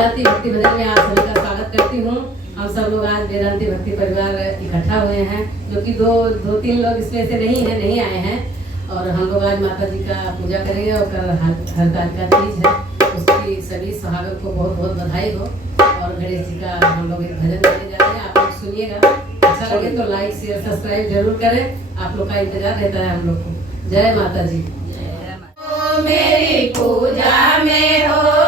वेदांती भक्ति भजन में आप सभी का स्वागत करती हूँ। हम सब लोग आज वेदांती भक्ति परिवार इकट्ठा हुए हैं, जो कि दो तीन लोग इसमें से नहीं आए हैं। और हम लोग आज माता जी का पूजा करेंगे और कल हरतालिका तीज है, उसकी सभी सुहागन को बहुत बहुत बधाई हो। और गणेश जी का हम लोग एक भजन गाने जा रहे हैं, आप लोग सुनिएगा। अच्छा लगे तो लाइक शेयर सब्सक्राइब जरूर करें, आप लोग का इंतजार रहता है हम लोग को। जय माता जी। मेरी पूजा में हो